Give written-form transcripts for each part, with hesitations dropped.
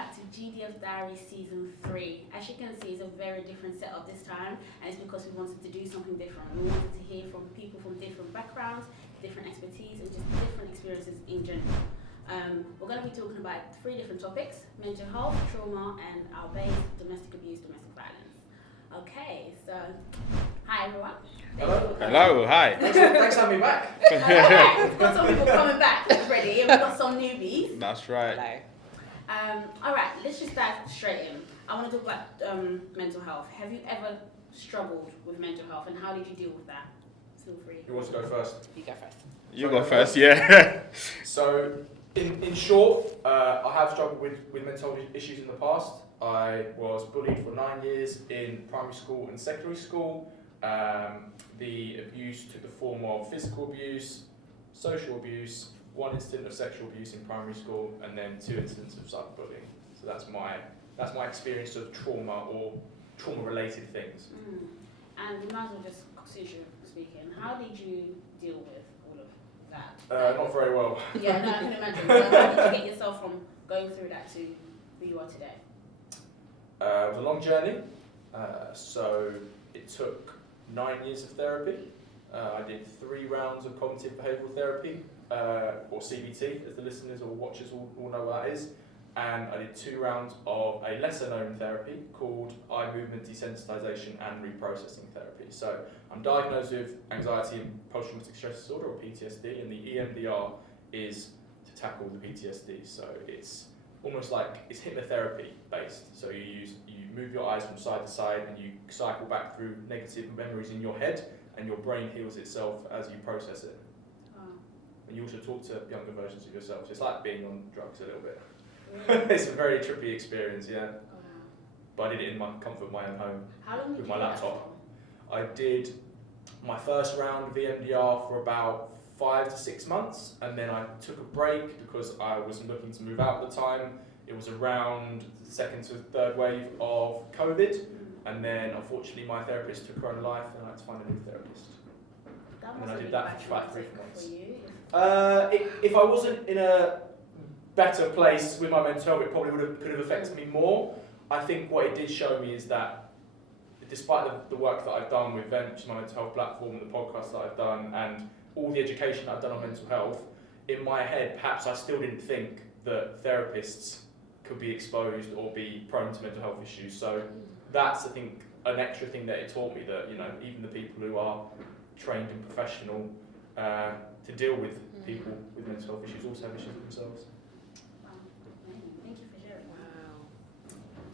back to Gdf Diaries Season 3. As you can see, it's a very different setup this time, and it's because we wanted to do something different. We wanted to hear from people from different backgrounds, different expertise, and just different experiences in general. We're going to be talking about 3 different topics: mental health, trauma, and our base, domestic abuse, domestic violence. Okay, so hi everyone. Hello, hi. Thanks for having me back. Okay, we've got some people coming back already, and we've got some newbies. That's right. Hello. All right, let's just dive straight in. I want to talk about mental health. Have you ever struggled with mental health, and how did you deal with that? Feel free. Who wants to go first? You go first. You go first, yeah. So, in short, I have struggled with mental health issues in the past. I was bullied for 9 years in primary school and secondary school. The abuse took the form of physical abuse, social abuse, 1 incident of sexual abuse in primary school, and then 2 incidents of cyberbullying. So that's my experience of trauma or trauma-related things. And we might as well just, since you're speaking, how did you deal with all of that? Not very well. Yeah, no, I can imagine. So how did you get yourself from going through that to who you are today? It was a long journey. So it took 9 years of therapy. I did 3 rounds of cognitive behavioural therapy, or CBT, as the listeners or watchers all know what that is. And I did 2 rounds of a lesser known therapy called eye movement desensitization and reprocessing therapy. So I'm diagnosed with anxiety and post-traumatic stress disorder, or PTSD, and the EMDR is to tackle the PTSD. So it's almost like it's hypnotherapy based. So you move your eyes from side to side and you cycle back through negative memories in your head, and your brain heals itself as you process it. Oh. And you also talk to younger versions of yourself. So it's like being on drugs a little bit. Really? It's a very trippy experience, yeah. Wow. But I did it in my comfort of my own home. How long did with you my do that laptop. for? I did my first round of EMDR for about 5 to 6 months, and then I took a break because I was looking to move out at the time. It was around the 2nd to 3rd wave of COVID, and then unfortunately my therapist took her own life, and I had to find a new therapist. That And must then I have did been that for about 3 traumatic months. for you. If I wasn't in a better place with my mental health, it probably could have affected me more. I think what it did show me is that despite the work that I've done with Vent, which is my mental health platform, and the podcast that I've done, and all the education that I've done on mental health, in my head, perhaps I still didn't think that therapists could be exposed or be prone to mental health issues. So that's, I think, an extra thing that it taught me, that even the people who are trained and professional to deal with people with mental health issues also have issues with themselves. Wow. Thank you for sharing. Wow.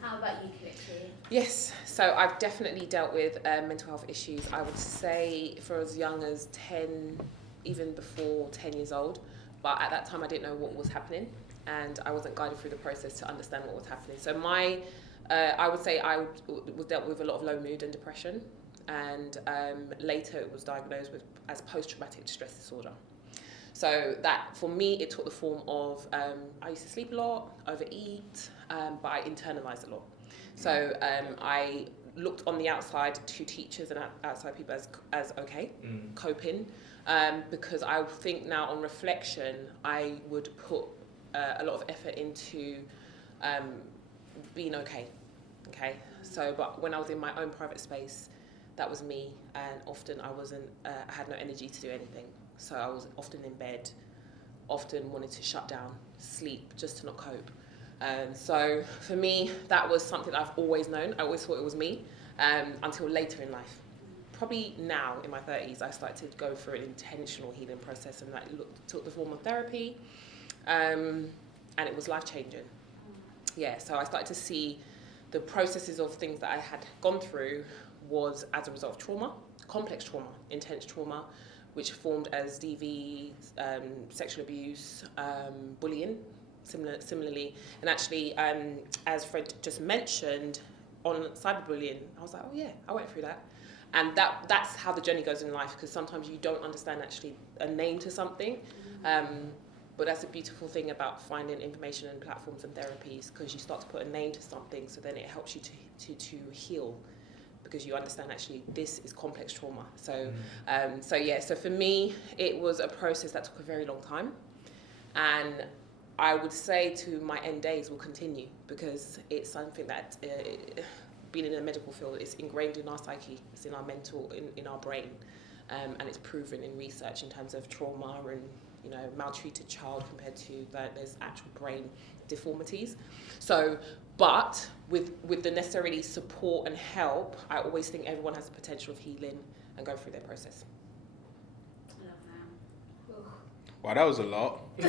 How about you, Kelechi? Yes, so I've definitely dealt with mental health issues. I would say for as young as 10, even before 10 years old. But at that time, I didn't know what was happening, and I wasn't guided through the process to understand what was happening. So I would say I was dealt with a lot of low mood and depression, and later it was diagnosed as post-traumatic stress disorder. So that, for me, it took the form of, I used to sleep a lot, overeat, but I internalized a lot. So I looked on the outside to teachers and outside people as okay, coping, because I think now on reflection, I would put a lot of effort into being okay. So, but when I was in my own private space, that was me, and often I had no energy to do anything. So I was often in bed, often wanted to shut down, sleep, just to not cope. So for me, that was something I've always known. I always thought it was me, until later in life. Probably now, in my 30s, I started to go through an intentional healing process, and that took the form of therapy, and it was life-changing. Yeah, so I started to see the processes of things that I had gone through was as a result of trauma, complex trauma, intense trauma, which formed as DV, sexual abuse, bullying, similarly. And actually, as Fred just mentioned, on cyberbullying, I was like, oh yeah, I went through that. And that's how the journey goes in life, because sometimes you don't understand actually a name to something. But that's a beautiful thing about finding information and platforms and therapies, because you start to put a name to something, so then it helps you to heal, because you understand actually this is complex trauma. So so for me, it was a process that took a very long time, and I would say to my end days will continue, because it's something that, being in the medical field, is ingrained in our psyche, it's in our mental, in our brain, and it's proven in research in terms of trauma and, you know, maltreated child compared to there's actual brain deformities. So, but with the necessary support and help, I always think everyone has the potential of healing and go through their process. I love that. Ugh. Wow, that was a lot. I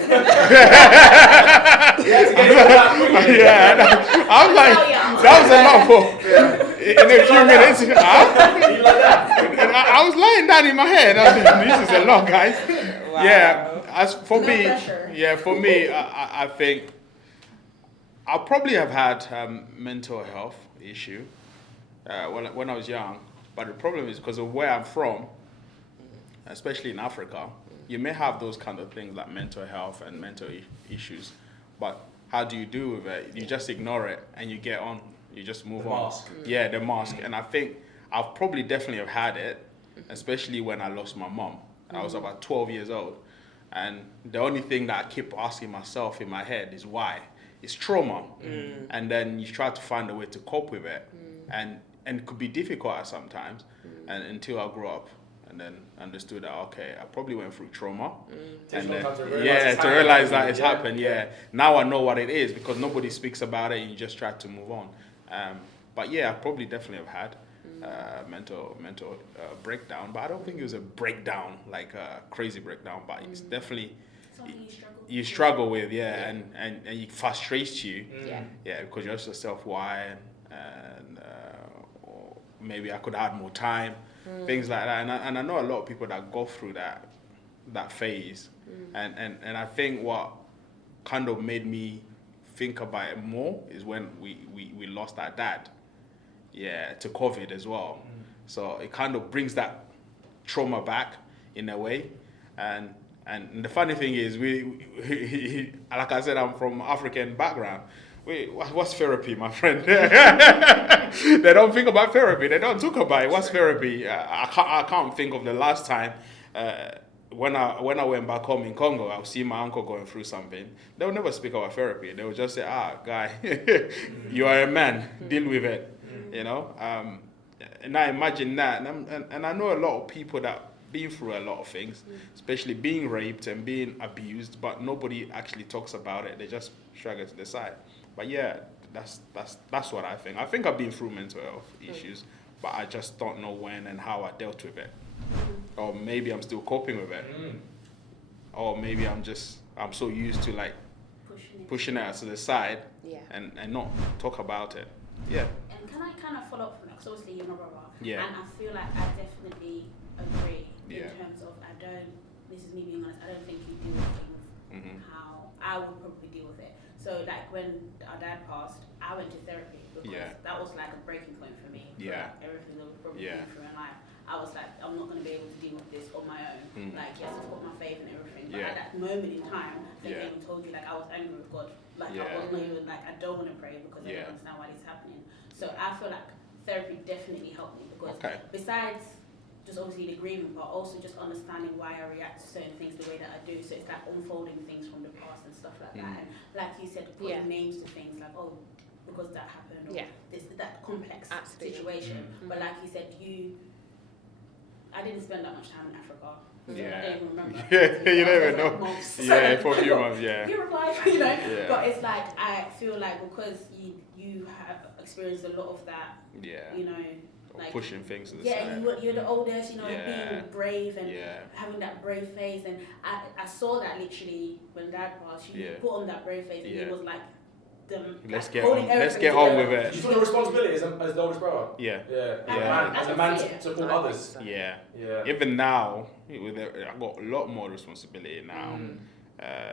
was like, that was a lot for in a few minutes. I was lying down in my head. I was like, this is a lot, guys. Wow. Yeah, as for No me, pressure. I think I probably have had mental health issue when I was young. But the problem is because of where I'm from, especially in Africa, you may have those kind of things like mental health and mental issues, but how do you deal with it? You just ignore it and you get on. You just move The on. mask. Yeah, the mask. And I think I've probably definitely have had it, especially when I lost my mom. I was about 12 years old. And the only thing that I keep asking myself in my head is why? It's trauma. And then you try to find a way to cope with it. And it could be difficult at sometimes. And until I grew up and then understood that, okay, I probably went through trauma. And then, to realize that it's happened, Now I know what it is because nobody speaks about it and you just try to move on. But yeah, I probably definitely have had mental breakdown, but I don't think it was a breakdown, like a crazy breakdown, but it's definitely Something you struggle with, and it frustrates you, Yeah. because you ask yourself why, and or maybe I could have had more time, things like that, and I know a lot of people that go through that phase, and I think what kind of made me think about it more is when we lost our dad, to COVID as well. So it kind of brings that trauma back in a way, and the funny thing is we like I said, I'm from African background. What's therapy, my friend? They don't think about therapy. They don't talk about it. What's therapy? I can't think of the last time when I went back home in Congo. I would see my uncle going through something. They would never speak about therapy. They would just say, guy, you are a man. Deal with it. You know. And I imagine that, and I know a lot of people that been through a lot of things, especially being raped and being abused, but nobody actually talks about it. They just shrug it to the side. But yeah, that's what I think. I think I've been through mental health issues, but I just don't know when and how I dealt with it. Or maybe I'm still coping with it. Or maybe I'm so used to like pushing it to the side and not talk about it. Yeah. And can I kind of follow up from that? Because obviously you're my brother. Yeah. And I feel like I definitely agree in Yeah. terms of this is me being honest, I don't think you deal with things how I would probably deal with it. So like when our dad passed, I went to therapy because that was like a breaking point for me. For like everything that we've probably been through in life. I was like, I'm not going to be able to deal with this on my own. Like, yes, I've got my faith and everything, but at that moment in time, I think I even told you, like, I was angry with God. Like, I wasn't even, like, I don't want to pray because I don't understand why this is happening. So I feel like therapy definitely helped me because besides just obviously the grieving, but also just understanding why I react to certain things the way that I do. So it's like unfolding things from the past and stuff like that. And like you said, putting names to things like, oh, because that happened, or this, that complex situation. But like you said, I didn't spend that much time in Africa. I don't even remember. You never know. Months. For a few months, You're alive, you know. But it's like I feel like because you have experienced a lot of that, you know, like pushing things to the side. You're the oldest, you know, being brave and having that brave face, and I saw that literally when Dad passed. You put on that brave face, and he was like, let's get on with it. You feel the responsibility as the oldest brother. As a man to support others. Even now, I've got a lot more responsibility now.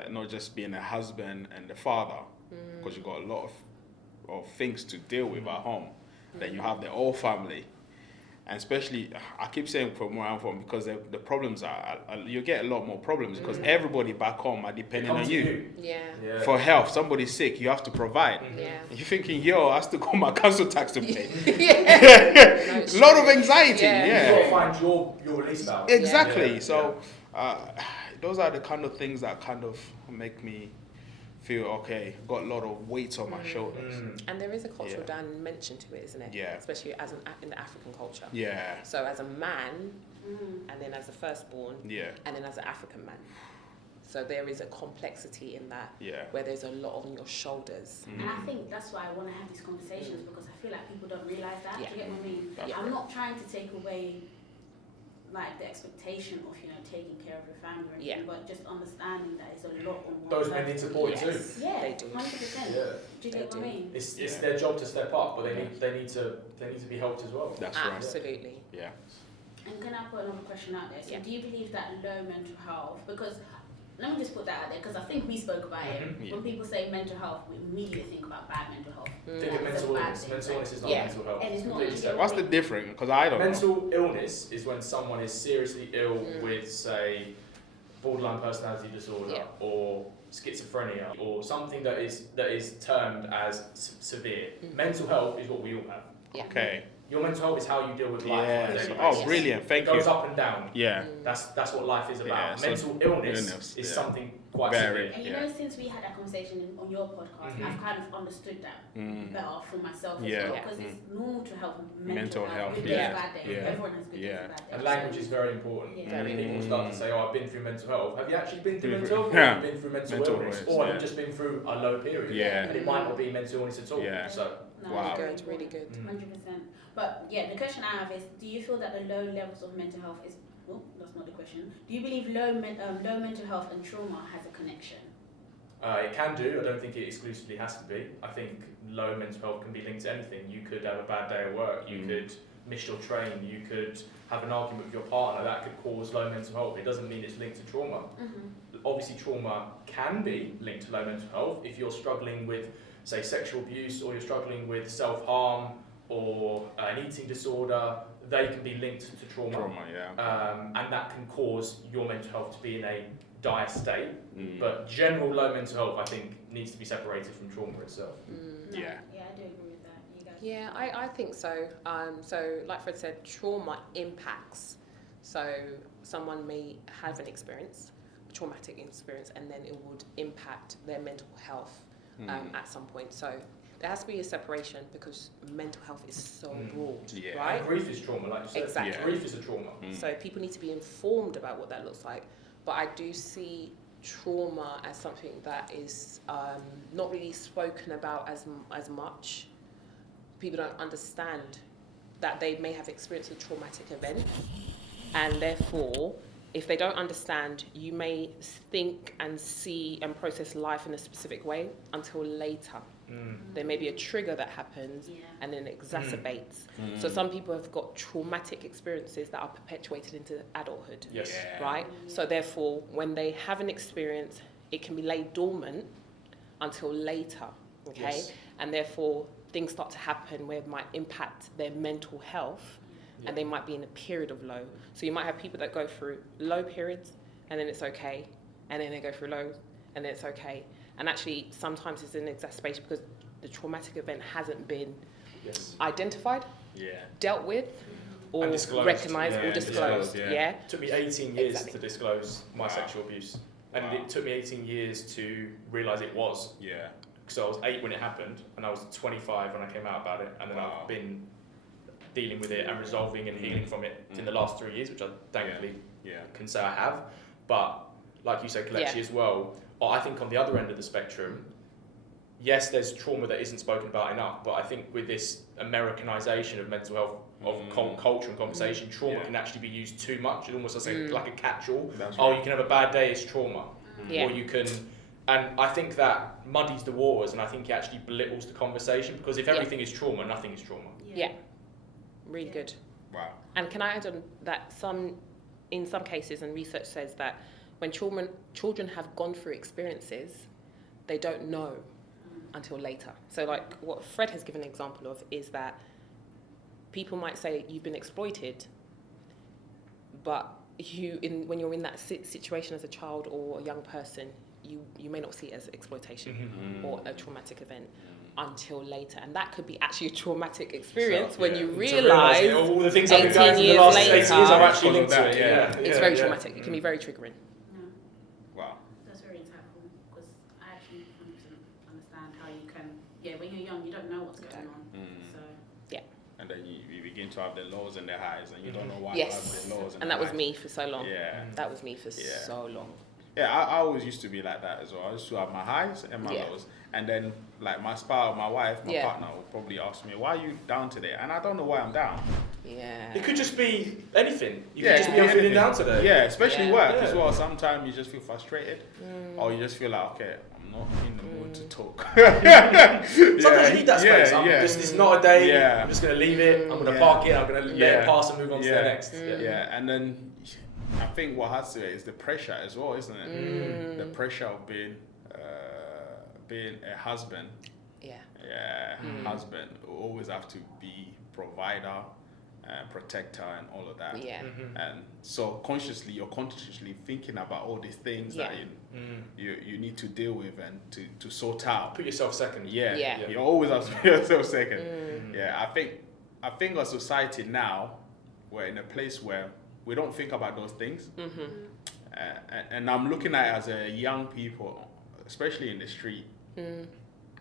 Not just being a husband and a father, because you've got a lot of things to deal with at home. Then you have the whole family. And especially, I keep saying from where I'm from, because the problems are, you get a lot more problems because everybody back home are depending on you. For health, somebody's sick, you have to provide. You're thinking, I have to call my council tax to pay. A lot of anxiety. You've got to find your release valve. Exactly. So those are the kind of things that kind of make me feel okay, got a lot of weight on my shoulders. And there is a cultural dimension to it, isn't it? Yeah. Especially in the African culture. Yeah. So as a man, and then as a firstborn, and then as an African man. So there is a complexity in that, where there's a lot on your shoulders. And I think that's why I want to have these conversations, because I feel like people don't realise that. Yeah. Do you get what I mean? Yeah. I'm not trying to take away like the expectation of, you know, taking care of your family or anything, but just understanding that it's a lot on one Those men need support too. Yeah, They do. 100%. Yeah. Do you get what I mean? It's their job to step up, but they need to be helped as well. That's right. Absolutely. Yeah. And can I put another question out there? So Yeah. do you believe that low mental health, because let me just put that out there, because I think we spoke about it. When people say mental health, we immediately think about bad mental health. Think of mental illness. Mental illness is not mental health. And it's not Completely mental separate. What's the difference? Because I don't know. Mental illness is when someone is seriously ill with, say, borderline personality disorder or schizophrenia or something that is termed as severe. Mental health is what we all have. Yeah. Okay. Your mental health is how you deal with life. on a Yes. daily Oh, basis. brilliant. Thank It goes you. up and down. Yeah. That's what life is about. Yeah, so Mental illness is something quite very. severe. And you know, since we had that conversation on your podcast, I've kind of understood that better for myself as well, because it's normal to have mental health. Good days, bad days. Everyone has good days and bad days. And language is very important. Yeah. When people start to say, "Oh, I've been through mental health." Have you actually been through mental health? Or Yeah. have you been through mental Mental illness? illness, Or have you just been through a low period? Yeah. And it might not be mental illness at all. Yeah. So No, Wow. it's Really good. 100%. But yeah, the question I have is, do you feel that the low levels of mental health is, well, that's not the question. Do you believe low mental health and trauma has a connection? it can do. I don't think it exclusively has to be. I think low mental health can be linked to anything. You could have a bad day at work. You could miss your train. You could have an argument with your partner. That could cause low mental health. It doesn't mean it's linked to trauma. Obviously, trauma can be linked to low mental health. If you're struggling with, say, sexual abuse, or you're struggling with self-harm or an eating disorder, they can be linked to trauma. And that can cause your mental health to be in a dire state. But general low mental health, I think, needs to be separated from trauma itself. No. Yeah. Yeah, I do agree with that. You guys? Yeah, I think so. So, like Fred said, trauma impacts. So, someone may have an experience, a traumatic experience, and then it would impact their mental health at some point. So, there has to be a separation because mental health is so broad, right? And grief is trauma, like you said. Exactly. Grief is a trauma. So, people need to be informed about what that looks like. But I do see trauma as something that is not really spoken about as much. People don't understand that they may have experienced a traumatic event, and therefore, if they don't understand, you may think and see and process life in a specific way until later. There may be a trigger that happens and then it exacerbates. So some people have got traumatic experiences that are perpetuated into adulthood, right? So therefore, when they have an experience, it can be laid dormant until later, okay? And therefore, things start to happen where it might impact their mental health and they might be in a period of low. So you might have people that go through low periods and then it's okay, and then they go through lows and then it's okay. And actually, sometimes it's an exacerbation because the traumatic event hasn't been identified, dealt with, or recognised or disclosed. It took me 18 years to disclose my sexual abuse. And it took me 18 years to realise it was. So I was 8 when it happened, and I was 25 when I came out about it. And then I've been dealing with it and resolving and healing from it in the last 3 years, which I thankfully can say I have. But like you said, Kelechi, as well, I think on the other end of the spectrum, yes, there's trauma that isn't spoken about enough, but I think with this Americanization of mental health, of culture and conversation, trauma can actually be used too much. It's almost like a catch-all. You can have a bad day, it's trauma. Or you can... And I think that muddies the waters, and I think it actually belittles the conversation, because if everything is trauma, nothing is trauma. Really good. Wow. And can I add on that in some cases, and research says that when children have gone through experiences, they don't know until later. So like what Fred has given an example of is that people might say you've been exploited, but when you're in that situation as a child or a young person, you may not see it as exploitation or a traumatic event until later, and that could be actually a traumatic experience when you realise all the things 18 I've been going through years the last later, 8 years are actually linked to it. It's very traumatic. It can be very triggering. Wow. That's very insightful, because I actually 100% young, you don't know what's going on. So. And then you begin to have the lows and the highs, and you don't know why Yes. you have the lows and And the that was highs. me for so long. Yeah. That was me for so long. Yeah, I always used to be like that as well. I used to have my highs and my lows. And then, like, my spouse, my wife, my partner will probably ask me, why are you down today? And I don't know why I'm down. Yeah. It could just be anything. You Yeah, could just be feeling down today. Yeah, especially work as Yeah. well. Sometimes you just feel frustrated, or you just feel like, okay, I'm not in the mood to talk. Sometimes you need that space. This is not a day. Yeah. I'm just going to leave it. I'm going to park it. I'm going to let it pass and move on to the next. Yeah, and then I think what has to it is the pressure as well, isn't it? The pressure of being a husband. Husband who always have to be provider, protector, and all of that. And so you're consciously thinking about all these things that you need to deal with and to sort out. Put yourself second. Yeah. You always have to put yourself second. Yeah, I think our society now, we're in a place where we don't think about those things. And I'm looking at it as a young people, especially in the street.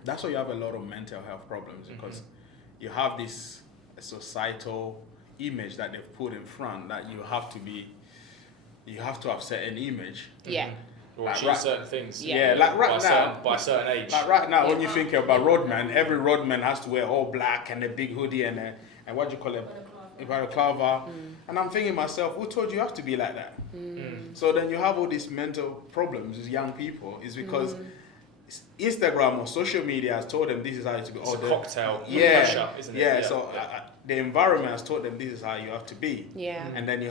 That's why you have a lot of mental health problems, because you have this societal image that they've put in front that you have to have certain image. Or Like achieve certain things. Like right now, by a certain age. Like right now, when you think about roadman, every roadman has to wear all black and a big hoodie and what do you call it? A balaclava. And I'm thinking myself, who told you have to be like that? So then you have all these mental problems as young people, is because Instagram or social media has told them this is how you to be. It's a cocktail pressure, isn't it? So the environment has taught them this is how you have to be. Yeah. And then they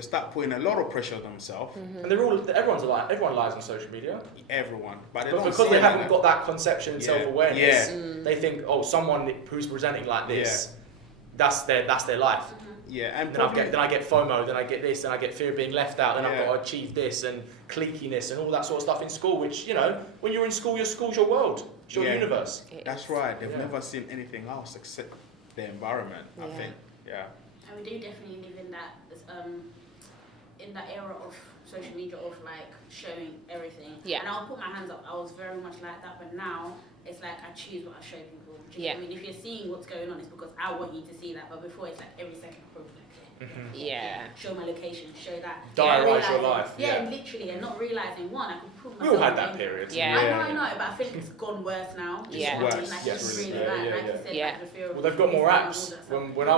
start putting a lot of pressure on themselves. And everyone lies on social media. Everyone, but because they haven't got that conception and self-awareness. They think, someone who's presenting like this, that's their life. And then I get FOMO, then I get this, then I get fear of being left out, then I've got to achieve this, and cliquiness and all that sort of stuff in school, which, when you're in school, your school's your world, it's your universe. That's right. They've never seen anything else except the environment, I think. And we do definitely live in that era of social media of like showing everything. And I'll put my hands up, I was very much like that, but now it's like I choose what I show people. I mean, if you're seeing what's going on, it's because I want you to see that. But before, it's like every second proof. Show my location, show that. Diarise your life. Literally, and not realizing I could prove myself. We all had that period. I know, but I think it's gone worse now. It's really bad. Like you said, like the fear of they've got more apps. When I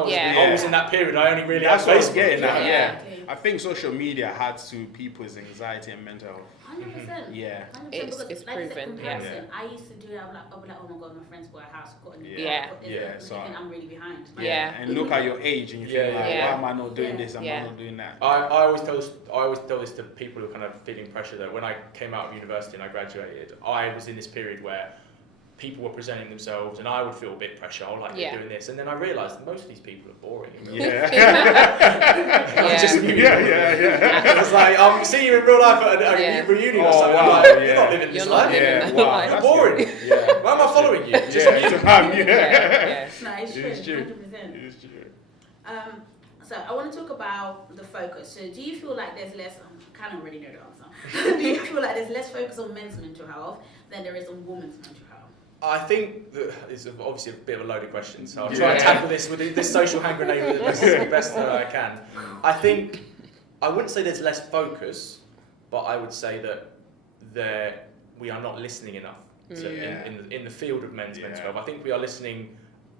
was in that period, I only really had Facebook. Facebook. I think social media adds to people's anxiety and mental health. 100%. Yeah. 100%, It's because, like proven. comparison, I used to do that. I'll be like, oh my god, my friend's bought a house, got a new car, So I'm really behind. And look at your age and you think, why am I not doing this? Am I not doing that? I always tell this to people who are kind of feeling pressure, that when I came out of university and I graduated, I was in this period where people were presenting themselves and I would feel a bit pressure, they're doing this, and then I realised most of these people are boring. I was like, I'm seeing you in real life at a reunion or something. I'm like, you're not living this life. You're boring. Why am I following you? Just No, it's true. 100%. It's true. So I want to talk about the focus. So do you feel like there's less, I kind of already know the answer. Do you feel like there's less focus on men's mental health than there is on women's mental health? I think that it's obviously a bit of a loaded question, so I'll try and tackle this with this social hand grenade as best that I can. I think, I wouldn't say there's less focus, but I would say that we are not listening enough in the field of men's mental health. I think we are listening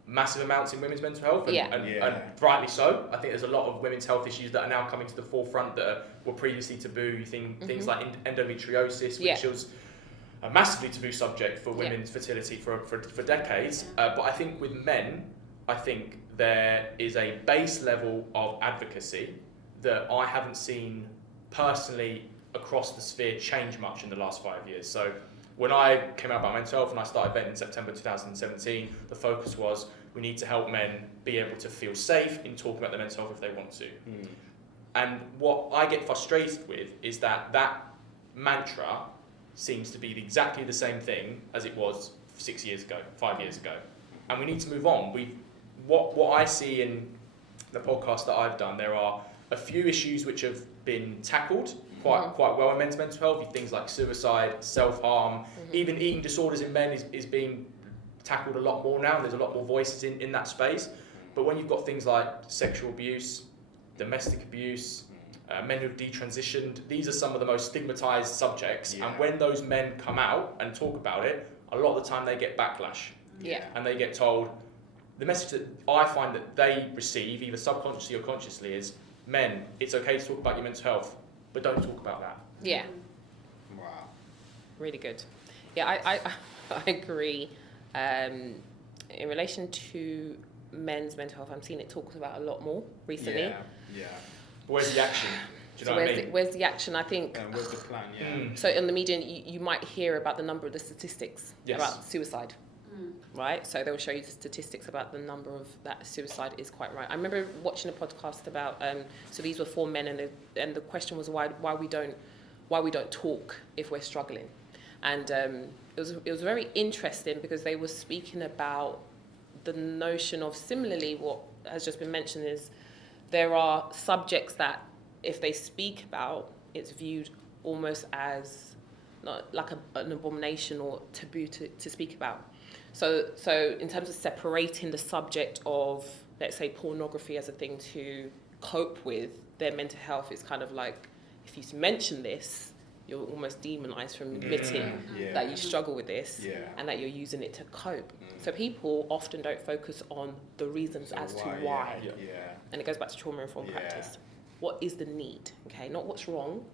massive amounts in women's mental health, and rightly so. I think there's a lot of women's health issues that are now coming to the forefront that were previously taboo. Things like endometriosis, which was a massively taboo subject for women's fertility for decades. But I think with men, I think there is a base level of advocacy that I haven't seen personally across the sphere change much in the last 5 years. So when I came out about mental health and I started vetting in September 2017, the focus was we need to help men be able to feel safe in talking about their mental health if they want to. And what I get frustrated with is that mantra seems to be exactly the same thing as it was 6 years ago, 5 years ago. And we need to move on. What I see in the podcast that I've done, there are a few issues which have been tackled quite well in men's mental health. Things like suicide, self-harm, even eating disorders in men is being tackled a lot more now, and there's a lot more voices in that space. But when you've got things like sexual abuse, domestic abuse, men who've detransitioned, these are some of the most stigmatized subjects. Yeah. And when those men come out and talk about it, a lot of the time they get backlash. Yeah. And they get told, the message that I find that they receive, either subconsciously or consciously, is, men, it's okay to talk about your mental health, but don't talk about that. Yeah. Wow. Really good. Yeah, I agree. In relation to men's mental health, I'm seeing it talked about a lot more recently. Yeah. Where's the action? Do you So know what I mean? where's the action? I think. And where's the plan? Yeah. Mm. So in the media, you might hear about the number of the statistics Yes. about suicide, right? So they will show you the statistics about the number of that suicide is quite right. I remember watching a podcast about so these were 4 men, and the question was why we don't talk if we're struggling, and it was very interesting because they were speaking about the notion of, similarly what has just been mentioned, is there are subjects that if they speak about, it's viewed almost as not like an abomination or taboo to speak about. So in terms of separating the subject of, let's say, pornography as a thing to cope with their mental health, it's kind of like, if you mention this, you're almost demonized from admitting that you struggle with this and that you're using it to cope. So people often don't focus on the reasons as to why. Yeah. And it goes back to trauma-informed practice. What is the need? Okay, not what's wrong.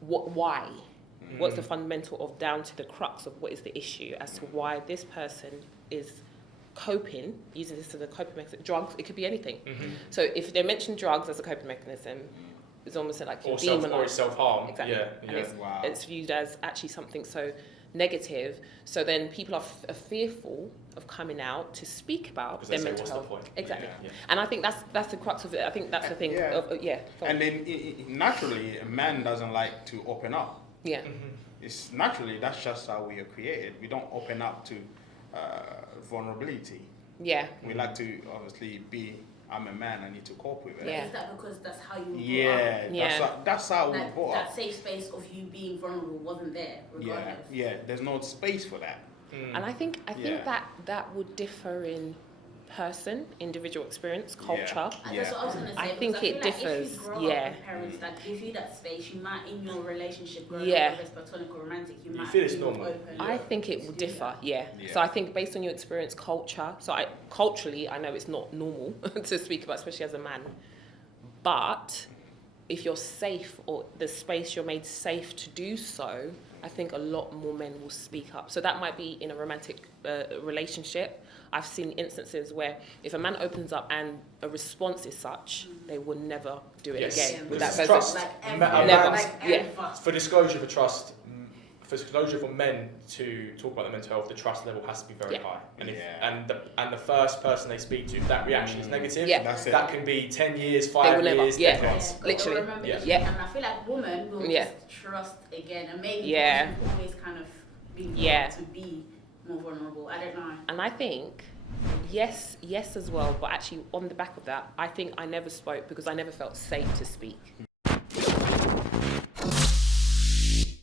Why? What's the fundamental of, down to the crux of what is the issue as to why this person is coping, using this as a coping mechanism. Drugs, it could be anything. So if they mention drugs as a coping mechanism, it's almost like you're demonized. Or self-harm. Exactly. Yeah. And it's viewed as actually something so negative. So then people are fearful of coming out to speak about their mental health. What's the point? Exactly. Yeah. And I think that's the crux of it. I think that's the thing. And then naturally, a man doesn't like to open up. Yeah. It's naturally, that's just how we are created. We don't open up to vulnerability. Yeah. We like to obviously be, I'm a man, I need to cope with it. Yeah. Is that because that's how you That's how we like, brought that up. safe space of you being vulnerable wasn't there, regardless. There's no space for that. And I think that would differ in person, individual experience, culture. And that's what I was going to say. I think it differs. If you grow up with parents that give you that space, you might, in your relationship, growing up, whether it's platonic or romantic, you might feel it's be normal. open. I think it will differ, So I think based on your experience, culture. So culturally, I know it's not normal to speak about, especially as a man. But if you're safe, or the space you're made safe to do so, I think a lot more men will speak up. So that might be in a romantic relationship. I've seen instances where if a man opens up and a response is such, they will never do it again with that person. Trust. Never. For disclosure for trust, for disclosure for men to talk about their mental health, the trust level has to be very high. And and the first person they speak to, if that reaction is negative, That's it. that can be 10 years, 5 years, decades. Literally. And I feel like women will just trust again, and maybe we've always kind of been taught to be more vulnerable. I don't know. And I think, yes as well, but actually on the back of that, I think I never spoke because I never felt safe to speak.